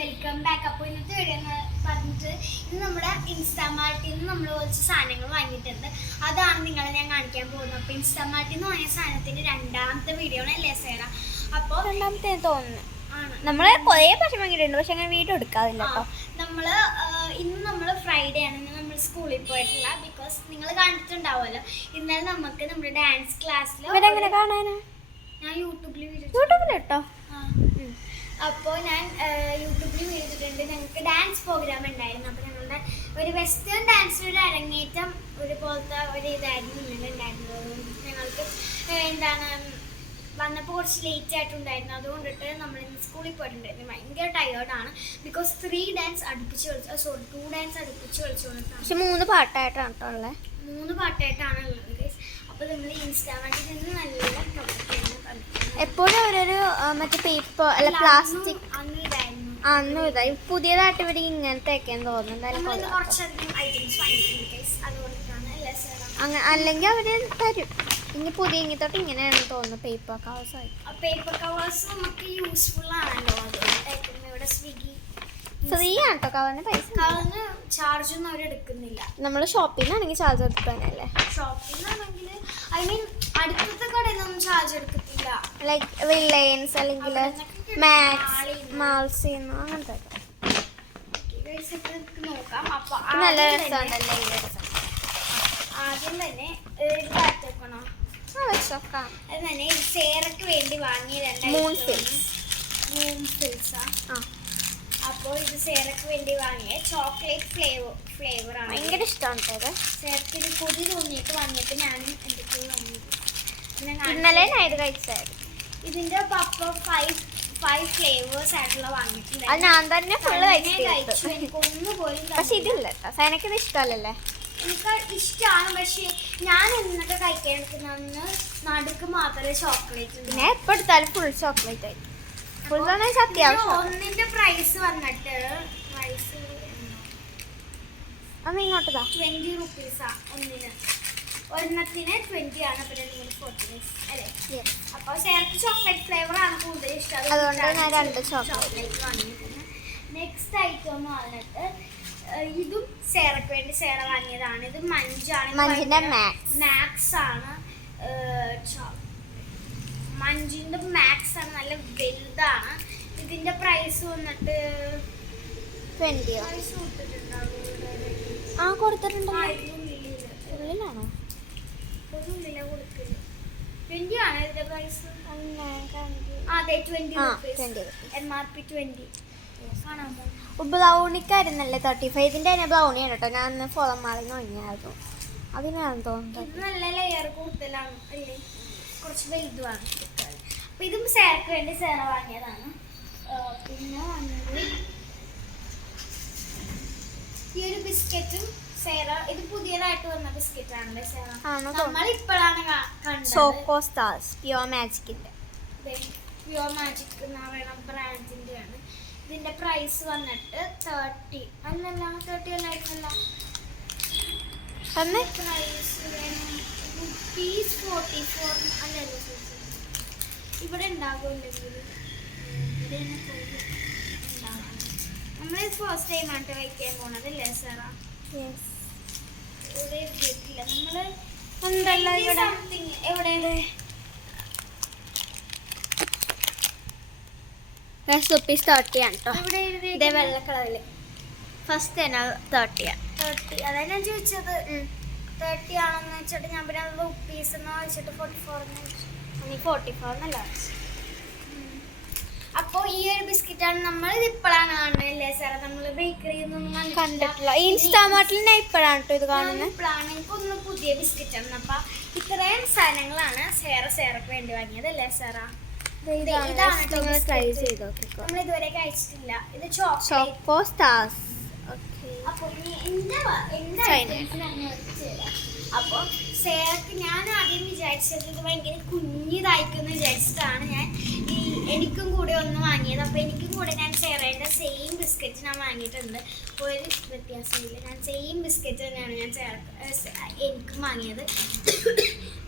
Welcome back. അപ്പോൾ ഇന്നത്തെ video എന്ന് പറഞ്ഞിട്ട് ഇന്ന് നമ്മുടെ ഇൻസ്റ്റാമാർട്ടിൽ നിന്ന് നമ്മൾ കുറച്ച് സാധനങ്ങൾ വാങ്ങിയിട്ടുണ്ട്. അതാണ് നിങ്ങളെ ഞാൻ കാണിക്കാൻ പോകുന്നത്. അപ്പോൾ ഇൻസ്റ്റാമാർട്ടിൽ നിന്ന് വാങ്ങിയ സാധനത്തിൻ്റെ രണ്ടാമത്തെ വീഡിയോ ആണ് അല്ലേ സേറ? അപ്പോൾ രണ്ടാമത്തെ തോന്നുന്നു നമ്മൾ കുറേ പക്ഷെ വാങ്ങിയിട്ടുണ്ട്, പക്ഷെ അങ്ങനെ വീഡിയോ എടുക്കാറില്ല കേട്ടോ. ഇന്ന് ഫ്രൈഡേ ആണ്. ഇന്ന് നമ്മൾ സ്കൂളിൽ പോയിട്ടില്ല. ബിക്കോസ് നിങ്ങൾ കണ്ടിട്ടുണ്ടാവുമല്ലോ, ഇന്നലെ നമുക്ക് നമ്മുടെ ഡാൻസ് ക്ലാസ്സിൽ ഇവരെങ്ങനെ കാണാനാ? ഞാൻ യൂട്യൂബിൽ കേട്ടോ. അപ്പോൾ ഞാൻ യൂട്യൂബിൽ വീഡിയോയിട്ടുണ്ട്. ഞങ്ങൾക്ക് ഡാൻസ് പ്രോഗ്രാം ഉണ്ടായിരുന്നു. അപ്പോൾ ഞങ്ങളുടെ ഒരു വെസ്റ്റേൺ ഡാൻസിൻ്റെ ഒരു അരങ്ങേറ്റം ഒരു പോലത്തെ ഒരു ഇതായിരുന്നു ഇന്നലെ ഉണ്ടായിരുന്നത്. ഞങ്ങൾക്ക് എന്താണ് വന്നപ്പോൾ കുറച്ച് ലേറ്റ് ആയിട്ടുണ്ടായിരുന്നു. അതുകൊണ്ടിട്ട് നമ്മൾ ഇന്ന് സ്കൂളിൽ പോയിട്ടുണ്ടായിരുന്നു. ഭയങ്കര ടയേർഡാണ്. ബിക്കോസ് 2 ഡാൻസ് അടുപ്പിച്ച് കളിച്ചുകൊണ്ടിട്ടാണ്. പക്ഷെ 3 പാട്ടായിട്ടാണ് കേട്ടോ ഉള്ളത്. 3 പാട്ടായിട്ടാണ് ഉള്ളത് ഗൈസ്. അപ്പോൾ നമ്മൾ ഇൻസ്റ്റാഗ്രാമിൽ നിന്ന് നല്ല എപ്പോഴും അവരൊരു മറ്റേ പേപ്പർ അല്ല പ്ലാസ്റ്റിക് അന്നും ഇതായി പുതിയതായിട്ട് ഇവർ ഇങ്ങനത്തെ ഒക്കെ തോന്നുന്നു. അല്ലെങ്കിൽ അവര് തരും. ഇനി പുതിയ ഇങ്ങോട്ട് ഇങ്ങനെയാണ് തോന്നുന്നു. പേപ്പർ കവേഴ്സ് ആയി. പേപ്പർ കവേഴ്സ് നമുക്ക് യൂസ്ഫുൾ ആണല്ലോ. ഇവിടെ സ്വിഗ്ഗി ഫ്രീ ആണ് കേട്ടോ. കവറിന് പൈസ, കവറിന് ചാർജ് ഒന്നും അവരെടുക്കുന്നില്ല. നമ്മൾ ഷോപ്പിൽ നിന്നാണെങ്കിൽ ചാർജ് എടുക്കാനല്ലേ. ഷോപ്പിൽ നിന്നാണെങ്കിൽ ഐ മീൻ അടുത്തത്തെ കടയിൽ നിന്നും ചാർജ് എടുക്കത്തില്ല. ലൈക്ക് റിലയൻസ് അല്ലെങ്കിൽ മാക്സ് മാൾസിന്ന് അങ്ങനത്തെ നോക്കാം. അപ്പൊ നല്ല രസമുണ്ടല്ലേ ഈ രസം. ആദ്യം തന്നെ ഒരു പാറ്റ് വെക്കണോ? അത് തന്നെ സേറക്ക് വേണ്ടി വാങ്ങിയ 2 മൂൺസിൽസാ. അപ്പോൾ ഇത് സേറക്ക് വേണ്ടി വാങ്ങിയ ചോക്ലേറ്റ് ഫ്ലേവർ ആണ്. ഭയങ്കര ഇഷ്ടമാണ്. സേറക്ക് ഇത് കൊതി തോന്നിയിട്ട് വാങ്ങിയിട്ട് ഞാനും എന്തൊക്കെയോ വാങ്ങിയത്. ഇന്നലെ ഇത് കഴിച്ചായിരുന്നു. ഇതിന്റെ പപ്പ 5 ഫ്ലേവേഴ്സ് ആയിട്ടുള്ള വാങ്ങിയിട്ടുണ്ട്. അത് ഞാൻ തന്നെ ഫുള്ള് കഴിച്ചു. എനിക്കൊന്നുപോലും പക്ഷെ ഇതില്ല കേട്ടോ. സൈനക്കിത് ഇഷ്ടമല്ലല്ലേ? എനിക്ക് ഇഷ്ടമാണ്. പക്ഷെ ഞാൻ എന്നൊക്കെ കഴിക്കാൻ എടുക്കുന്ന നടുക്ക് മാത്രമേ ചോക്ലേറ്റ് ഉണ്ട്. ഞാൻ എപ്പോൾ എടുത്താലും ഫുൾ ചോക്ലേറ്റ് ആയിരിക്കും. ഫുൾ അത്യാവശ്യം. ഒന്നിന്റെ പ്രൈസ് വന്നിട്ട് അന്ന് ഇങ്ങോട്ടതാ 20 റുപ്പീസാ ഒന്നിന്. ഒരെണ്ണത്തിന് 20 ആണ്. പിന്നെ 40 അല്ലേ? അപ്പോൾ സേർക്ക് ചോക്ലേറ്റ് ഫ്ലേവർ ആണ് കൂടുതൽ ഇഷ്ടം. അതുകൊണ്ട് ഞാൻ 2 ചോക്ലേറ്റ് വാങ്ങിയിട്ടുണ്ട്. നെക്സ്റ്റ് ഐറ്റം എന്ന് പറഞ്ഞിട്ട് ഇതും സേറക്ക് വേണ്ടി സേറ വാങ്ങിയതാണ്. ഇത് മഞ്ചിന്റെ മാക്സ് ആണ്. മഞ്ചിന്റെ മാക്സ് ആണ്. നല്ല വലുതാണ്. ഇതിന്റെ പ്രൈസ് വന്നിട്ട് 20 കൊടുത്തിട്ടുണ്ടോ? ഉള്ളിലാണോ? ഉള്ളില കൊടുത്തില്ല. 20 ആണ് ഇതിന്റെ പ്രൈസ്. അതെ 20 MRP 20. ബ്രൗണിക്കായിരുന്നല്ലേ 35. ഇതിന്റെ തന്നെ ബ്രൗണിയാണ് കേട്ടോ. ഞാൻ അന്ന് ഫോളമാളിന്ന് വാങ്ങിയായിരുന്നു. അതിനാണ് തോന്നുന്നത്. നല്ല ലെയർ കൂടുതലാണ് അല്ലേ? കുറച്ച് വലുതുമാണ്. അപ്പൊ ഇതും സേർക്ക് വേണ്ടി സേറ വാങ്ങിയതാണ്. പിന്നെ വാങ്ങിയത് ഈ ഒരു ബിസ്ക്കറ്റും സേറ. ഇത് പുതിയതായിട്ട് വന്ന ബിസ്ക്കറ്റ് ആണല്ലേ സേറ? നമ്മൾ ഇപ്പോഴാണ് കണ്ടത്. ചോക്കോ സ്റ്റാർസ് പ്യുവർ മാജിക്കിന്റെ. പ്യുവർ മാജിക് എന്നാ വേണം ബ്രാൻഡിന്റെ ആണ്. ഇതിന്റെ പ്രൈസ് വന്നിട്ട് 30 അല്ലല്ല 30 അല്ലായിരുന്നല്ല. പ്രൈസ് ₹44 അല്ലല്ലോ. ഇവിടെ ഉണ്ടാകുമല്ലെങ്കിൽ നമ്മളിത് ഫസ്റ്റ് ടൈം ആണ് കഴിക്കാൻ പോണത് അല്ലേ സാറ? ഇവിടെ എഴുതിയിട്ടില്ല. നമ്മള് സംതിങ് എവിടെ ₹30 ആണ് കേട്ടോ. ഇവിടെ വെള്ള കളറില് ഫസ്റ്റ് തന്നെ 30. അതാ ഞാൻ ചോദിച്ചത്. 30 ആണെന്ന് വെച്ചിട്ട് ഞാൻ പിന്നെ റുപ്പീസ് എന്ന് വെച്ചിട്ട് 44 എന്നല്ല. അപ്പോൾ ഈ ഒരു ബിസ്ക്കറ്റാണ് നമ്മൾ ഇത് ഇപ്പോഴാണ് കാണുന്നത് അല്ലേ സാറ? നമ്മൾ ബേക്കറിയിൽ നിന്നൊന്നും കണ്ടിട്ടില്ല. ഇൻസ്റ്റാമാർട്ടിൽ ഞാൻ ഇപ്പോഴാണ് കേട്ടോ ഇത് കാണുന്നത്. ഇപ്പോഴാണ് എനിക്കൊന്ന് പുതിയ ബിസ്ക്കറ്റാണ്. അപ്പം ഇത്രയും സാധനങ്ങളാണ് സേറക്ക് വേണ്ടി വാങ്ങിയത് അല്ലേ സാറ? ട്രൈ ചെയ്ത് നമ്മൾ ഇതുവരെ കഴിച്ചിട്ടില്ല. ഇത് ചോക്കോ സ്റ്റാർസ്. അപ്പോൾ അപ്പോൾ സേറക്ക് ഞാൻ ആദ്യം വിചാരിച്ചത് ഇത് ഭയങ്കര കുഞ്ഞിതായിക്കെന്ന് വിചാരിച്ചിട്ടാണ് ഞാൻ എനിക്കും കൂടെ ഒന്ന് വാങ്ങിയത്. അപ്പോൾ എനിക്കും കൂടെ ഞാൻ സേറയുടെ സെയിം ബിസ്ക്കറ്റ് ഞാൻ വാങ്ങിയിട്ടുണ്ട്. ഒരു വ്യത്യാസമില്ല. ഞാൻ സെയിം ബിസ്ക്കറ്റ് തന്നെയാണ് ഞാൻ എനിക്കും വാങ്ങിയത്.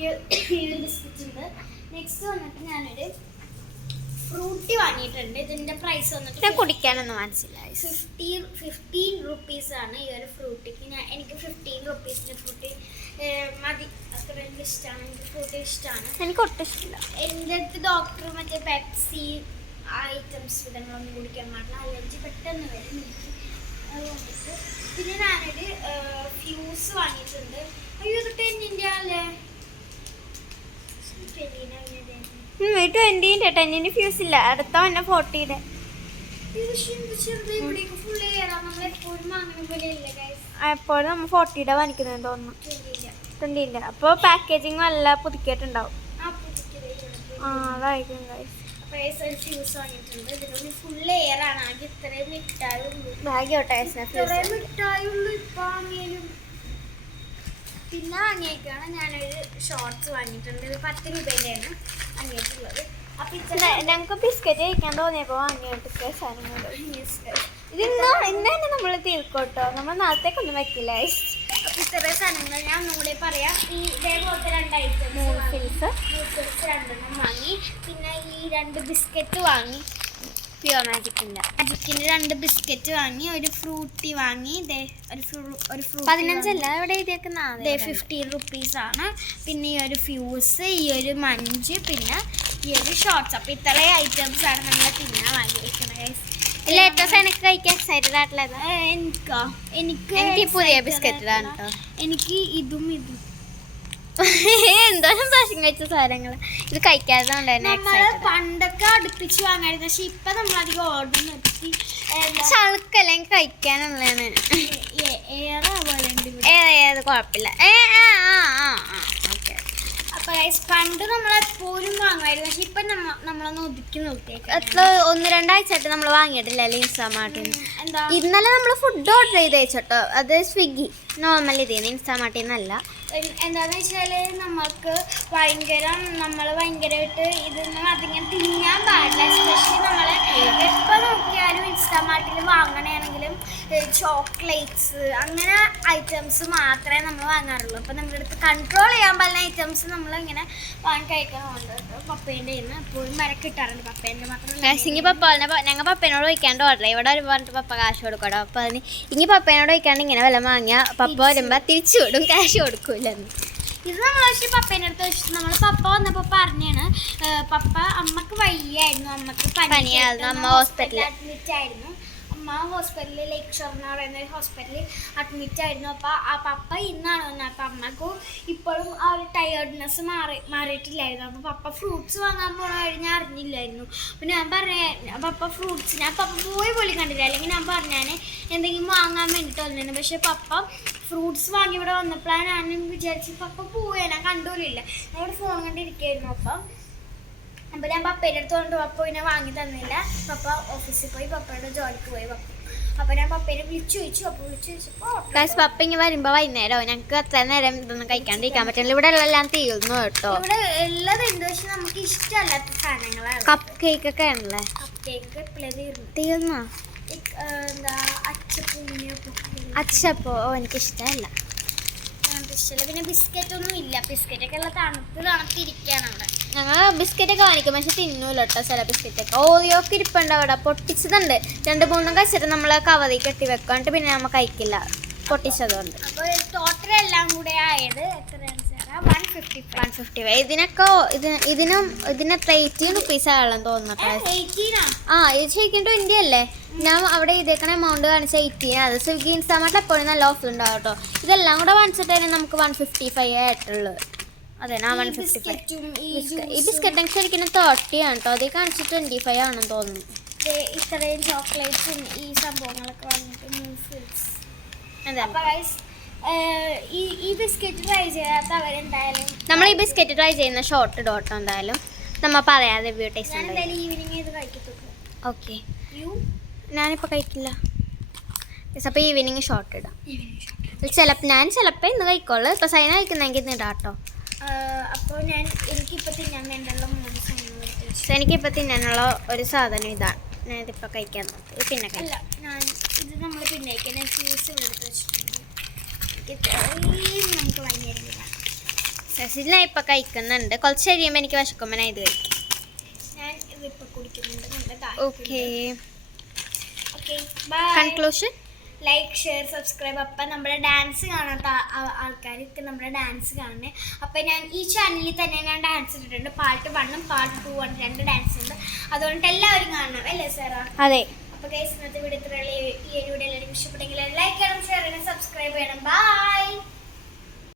ഈ ഒരു ബിസ്ക്കറ്റ് ഉണ്ട്. നെക്സ്റ്റ് വന്നിട്ട് ഞാനൊരു ഫ്രൂട്ടി വാങ്ങിയിട്ടുണ്ട്. ഇതിന്റെ പ്രൈസ് ഞാൻ വന്നിട്ട് കുടിക്കാനൊന്നും മനസ്സിലായി. 15 റുപ്പീസ് ആണ് ഈ ഒരു ഫ്രൂട്ടിക്ക്. എനിക്ക് 15 റുപ്പീസിന്റെ ഫ്രൂട്ടി മതി. അത്ര എനിക്ക് ഇഷ്ടമാണ്. എനിക്ക് ഫ്രൂട്ടി ഇഷ്ടമാണ്. എനിക്ക് ഒട്ടും ഇഷ്ടമില്ല. എൻ്റെ അടുത്ത് ഡോക്ടർ മറ്റേ പെപ്സി ഐറ്റംസ് ഇതങ്ങളൊന്നും കുടിക്കാൻ പാടില്ല, അലർജി പെട്ടെന്ന് വരും എനിക്ക്. അതുകൊണ്ടിട്ട് പിന്നെ ഞാനൊരു ഫ്യൂസ് വാങ്ങിയിട്ടുണ്ട്. അയ്യോ ഇത് 10-ന്റെ അല്ലേ? 20-ന്റെ 10-ന്റെ ഫ്യൂസ് ഇല്ല. അടുത്ത തന്നെ 40-യുടെ. എപ്പോഴും നമ്മൾ 40-യുടെ വാങ്ങിക്കുന്നത് തോന്നുന്നു. 20-ന്റെ. അപ്പോൾ പാക്കേജിങ് നല്ല പുതുക്കിയിട്ടുണ്ടാവും. അതായിരിക്കും ഫ്യൂസ് വാങ്ങിയിട്ടുണ്ട്. ഇതിനൊരു ഫുൾ എയർ ആണ്. ആകെ ഇത്രയും മിഠായുള്ളൂ. ഇത്രയും മിഠായുള്ളൂ ഇപ്പൊ വാങ്ങിയാലും. പിന്നെ വാങ്ങിയേക്കാണ് ഞാനൊരു ഷോർട്സ് വാങ്ങിയിട്ടുണ്ട്. ഇത് 10 രൂപേൻ്റെയാണ് വാങ്ങിയിട്ടുള്ളത്. അപ്പൊ ഞങ്ങൾക്ക് ബിസ്ക്കറ്റ് കഴിക്കാൻ തോന്നിയപ്പോ വാങ്ങിയിട്ട് സാധനങ്ങൾ ഇന്ന് തന്നെ നമ്മൾ തീർക്കോട്ടോ. നമ്മൾ നാളത്തേക്കൊന്നും വെക്കില്ല. അപ്പൊ ഇത്രയും സാധനങ്ങൾ ഞാൻ ഒന്നുകൂടെ പറയാം. ഈ ഇതേപോലത്തെ 2 ഐറ്റംസ് നൂഡിൽസ് 2 വാങ്ങി. പിന്നെ ഈ 2 ബിസ്ക്കറ്റ് വാങ്ങി. പ്യുവർ മാജിക്കിന്റെ 2 ബിസ്ക്കറ്റ് വാങ്ങി. ഒരു ഫ്രൂട്ടി വാങ്ങി. ഒരു ഫ്രൂട്ടി 15 അല്ല ഇവിടെ എഴുതിയേക്കുന്ന 15 റുപ്പീസ് ആണ്. പിന്നെ ഈ ഒരു ഫ്യൂസ്, ഈ ഒരു മഞ്ച്, പിന്നെ ഈ ഒരു ഷോർട്സ്. അപ്പൊ ഇത്രയും ഐറ്റംസ് ആണ് നമ്മൾ പിന്നെ വാങ്ങിയിരിക്കുന്നത്. ലേറ്റസ്റ്റ് എനിക്ക് കഴിക്കാൻ എക്സൈറ്റഡ് ആയിട്ടുള്ളത് എനിക്ക് പുതിയ ബിസ്ക്കറ്റ് ഇതാണ് കേട്ടോ. എനിക്ക് ഇതും എന്തോരം പ്രാവശ്യം കഴിച്ച സാധനങ്ങൾ ഇത് കഴിക്കാത്തതുകൊണ്ട് തന്നെ പണ്ടൊക്കെ അടുപ്പിച്ച് വാങ്ങായിരുന്നു. പക്ഷെ ഇപ്പൊ നമ്മളധികം ഓർഡർ നിർത്തി. ചളുക്കല്ല എനിക്ക് കഴിക്കാനുള്ളതാണ്. ഏത് കുഴപ്പമില്ല. അപ്പൊ പണ്ട് നമ്മളെപ്പോഴും വാങ്ങുമായിരുന്നു. പക്ഷെ ഇപ്പൊ നമ്മളൊന്ന് ഒതുക്കി നോക്കിയേക്കാം. എത്ര 1-2 ആഴ്ചയായിട്ട് നമ്മൾ വാങ്ങിയിട്ടില്ല ഇൻസ്റ്റാമാർട്ടിൽ. എന്താ ഇന്നലെ നമ്മൾ ഫുഡ് ഓർഡർ ചെയ്ത് വെച്ചോട്ടോ. അത് സ്വിഗ്ഗി നോർമൽ ഇതിന്ന് ഇൻസ്റ്റാമാർട്ടിൽ നിന്നല്ല. എന്താന്ന് വെച്ചാല് നമ്മള് ഭയങ്കരമായിട്ട് ഇതൊന്നും അതിങ്ങനെ തിന്നാൻ പാടില്ല. എസ്പെഷ്യലി നമ്മള് എപ്പോ നോക്കിയാലും ഇൻസ്റ്റാമാർട്ടിൽ വാങ്ങണമെങ്കിലും ചോക്ലേറ്റ്സ് അങ്ങനെ ഐറ്റംസ് മാത്രമേ നമ്മൾ വാങ്ങാറുള്ളൂ. അപ്പൊ നമ്മുടെ അടുത്ത് കൺട്രോൾ ചെയ്യാൻ പറ്റുന്ന ഐറ്റംസ് നമ്മൾ ഇങ്ങനെ വാങ്ങി കഴിക്കണമുണ്ട്. പപ്പേൻ്റെ എപ്പോഴും കിട്ടാറുണ്ട്. പപ്പേൻ്റെ മാത്രം ഞങ്ങൾ പപ്പേനോട് ചോദിക്കാണ്ട് ഓർഡർ ചെയ്യും. ഇവിടെ പറഞ്ഞിട്ട് പപ്പ കാശ് കൊടുക്കട്ടോ. അപ്പൊ അതിന് ഇനി പപ്പേനോട് ചോദിക്കാണ്ട് ഇങ്ങനെ വല്ല വാങ്ങിയാൽ പപ്പ വരുമ്പോ തിരിച്ചു വിടും, ക്യാഷ് കൊടുക്കൂലെന്ന്. ഇത് നമ്മൾ പക്ഷേ പപ്പേൻ്റെ അടുത്ത് വെച്ചിട്ട് നമ്മൾ പപ്പ വന്നപ്പോൾ പറഞ്ഞാണ് അമ്മക്ക് വയ്യായിരുന്നു. അമ്മക്ക് പനിയായിരുന്നു. അമ്മ ഹോസ്പിറ്റലിൽ അഡ്മിറ്റ് ആയിരുന്നു. അമ്മ ഹോസ്പിറ്റലിൽ ലേക്ക് ഷോർ എന്ന് പറയുന്ന ഒരു ഹോസ്പിറ്റലിൽ അഡ്മിറ്റ് ആയിരുന്നു. അപ്പോൾ ആ പപ്പ ഇന്നാണ് വന്നത്. അപ്പോൾ അമ്മക്കും ഇപ്പോഴും ആ ഒരു ടയേർഡ്നെസ് മാറിയിട്ടില്ലായിരുന്നു. അപ്പോൾ പപ്പ ഫ്രൂട്ട്സ് വാങ്ങാൻ പോണ കഴിഞ്ഞാൽ അറിഞ്ഞില്ലായിരുന്നു. അപ്പോൾ ഞാൻ പപ്പ ഫ്രൂട്ട്സ് ഞാൻ പപ്പ പോയി കണ്ടില്ല. അല്ലെങ്കിൽ ഞാൻ പറഞ്ഞാൽ എന്തെങ്കിലും വാങ്ങാൻ വേണ്ടിയിട്ട് വന്നതാണ്. പക്ഷേ പപ്പ ഫ്രൂട്ട്സ് വാങ്ങി ഇവിടെ വന്നപ്പോഴാണ് ഞാൻ വിചാരിച്ചു പപ്പ പോയി. ഞാൻ കണ്ടുപോലില്ല. ഞാൻ ഇവിടെ ഫോൺ കണ്ടിരിക്കുകയായിരുന്നു. അപ്പോൾ ഞാൻ പപ്പേൻ്റെ അടുത്ത് കൊണ്ട് പപ്പ പിന്നെ വാങ്ങി തന്നില്ല. പപ്പ ഓഫീസിൽ പോയി, പപ്പയുടെ ജോലിക്ക് പോയി. അപ്പോൾ ഞാൻ പപ്പേനെ വിളിച്ചു ചോദിച്ചു. അപ്പോൾ വിളിച്ചു ചോദിച്ചപ്പോൾ പപ്പ ഇങ്ങനെ വരുമ്പോൾ വൈകുന്നേരം ഞങ്ങൾക്ക് അത്ര നേരം ഇതൊന്നും കഴിക്കാണ്ടിരിക്കാൻ പറ്റില്ല. ഇവിടെ എല്ലാം തീർന്നു കേട്ടോ. ഇവിടെ ഉള്ളതുണ്ട്, പക്ഷെ നമുക്ക് ഇഷ്ടമല്ലാത്ത സാധനങ്ങളാണ്. കപ്പ് കേക്ക് ഒക്കെ ആണല്ലേ. കപ്പ് കേക്ക് എപ്പോഴേ തീർന്നോ? എന്താ അച്ചപ്പോ എനിക്കിഷ്ടമല്ല. ഇഷ്ടമല്ല. പിന്നെ ബിസ്ക്കറ്റ് ഒന്നും ഇല്ല. ബിസ്ക്കറ്റൊക്കെ ഉള്ള തണുത്തിരിക്കുകയാണ് അവിടെ. ഞങ്ങൾ ബിസ്ക്കറ്റൊക്കെ വാങ്ങിക്കും, പക്ഷെ തിന്നൂല കേട്ടോ ചില ബിസ്ക്കറ്റൊക്കെ. ഓറിയൊക്കെ ഇരിപ്പുണ്ട് അവിടെ, പൊട്ടിച്ചതുണ്ട്. 2-3 കഴിച്ചിട്ട് നമ്മൾ കവറിൽ കെട്ടി വെക്കാണ്ട് പിന്നെ നമ്മൾ കഴിക്കില്ല പൊട്ടിച്ചതുകൊണ്ട്. അപ്പോൾ ടോട്ടൽ എല്ലാം കൂടെ ആയത് എത്രയാണ്? 155. ഇതിനെത്ര 18 റുപ്പീസ് ആണെന്ന് തോന്നുന്നു. ഇത് ശരിക്കും 20 അല്ലേ? ഞാൻ അവിടെ ഇതേക്കണ എമൗണ്ട് കാണിച്ച 18. അത് സ്വിഗ്ഗി ഇൻസ്റ്റാമാർട്ടിൽ എപ്പോഴും നല്ല ഓഫർ ഉണ്ടാവും കേട്ടോ. ഇതെല്ലാം കൂടെ വാങ്ങിച്ചിട്ട് തന്നെ നമുക്ക് 155 ആയിട്ടുള്ളൂ. അതെ, 155. ഈ ബിസ്ക്കറ്റ് ശരിക്കും 30 ആണ് കേട്ടോ. അതേ കാണിച്ചിട്ട് 25 ആണെന്ന് തോന്നുന്നു. ഇത്രയും ചോക്ലേറ്റ്സും ഈ സംഭവങ്ങളൊക്കെ വാങ്ങിയിട്ട് ഈ ബിസ്ക്കറ്റ് ട്രൈ ചെയ്യാത്ത അവരെന്തായാലും നമ്മൾ ഈ ബിസ്ക്കറ്റ് ട്രൈ ചെയ്യുന്ന ഷോർട്ട് ഡോട്ട് എന്തായാലും നമ്മൾ പറയാതെ ടേസ്റ്റ് ഈവനിങ് ഇത് കഴിക്കത്തുള്ളൂ. ഓക്കെ, ഞാനിപ്പോൾ കഴിക്കില്ല. അപ്പോൾ ഈവനിങ് ഷോർട്ട് ഇടാം. ഞാൻ ചിലപ്പോൾ ഇന്ന് കഴിക്കോളൂ. ഇപ്പോൾ സൈന കഴിക്കുന്നെങ്കിൽ ഇന്ന് ഇടാം കേട്ടോ. അപ്പോൾ എനിക്കിപ്പോൾ തിന്നാൻ വേണ്ടിയുള്ള 3 സാധനങ്ങൾ. എനിക്കിപ്പോൾ തിന്നാനുള്ള ഒരു സാധനം ഇതാണ്. ഞാനിതിപ്പോൾ കഴിക്കാൻ നോക്കി. പിന്നെ ഇത് നമ്മൾ പിന്നെ ജ്യൂസ് എടുത്ത് വെച്ചിട്ടുണ്ട്. നമുക്ക് വാങ്ങിയിരുന്നില്ല. ഞാൻ ഇപ്പം കഴിക്കുന്നുണ്ട്. കുറച്ച് കഴിയുമ്പോൾ എനിക്ക് വിശക്കുമ്പോൾ ഞാൻ ഇത് കഴിക്കും. ഞാൻ വാട്ടർ ഇപ്പൊ കുടിക്കുന്നുണ്ട്. നല്ല okay okay bye. Conclusion like share subscribe. അപ്പം നമ്മുടെ ഡാൻസ് കാണാത്ത ആൾക്കാർക്ക് നമ്മുടെ ഡാൻസ് കാണണേ. അപ്പം ഞാൻ ഈ ചാനലിൽ തന്നെ ഞാൻ ഡാൻസ് ഇട്ടിട്ടുണ്ട്. പാർട്ട് 1 പാർട്ട് 2 2 ഡാൻസ് ഉണ്ട്. അതുകൊണ്ട് എല്ലാവരും കാണണം അല്ലേ സാറാ? അതെ. അപ്പോൾ ഗൈസ് ഇന്നത്തെ വീഡിയോ ഇത്രയുള്ള ഈ ഒരു വീഡിയോ എല്ലാവർക്കും ഇഷ്ടപ്പെട്ടെങ്കിൽ ലൈക്ക് ചെയ്യണം, ഷെയർ ചെയ്യണം, സബ്സ്ക്രൈബ് ചെയ്യണം. ബൈ.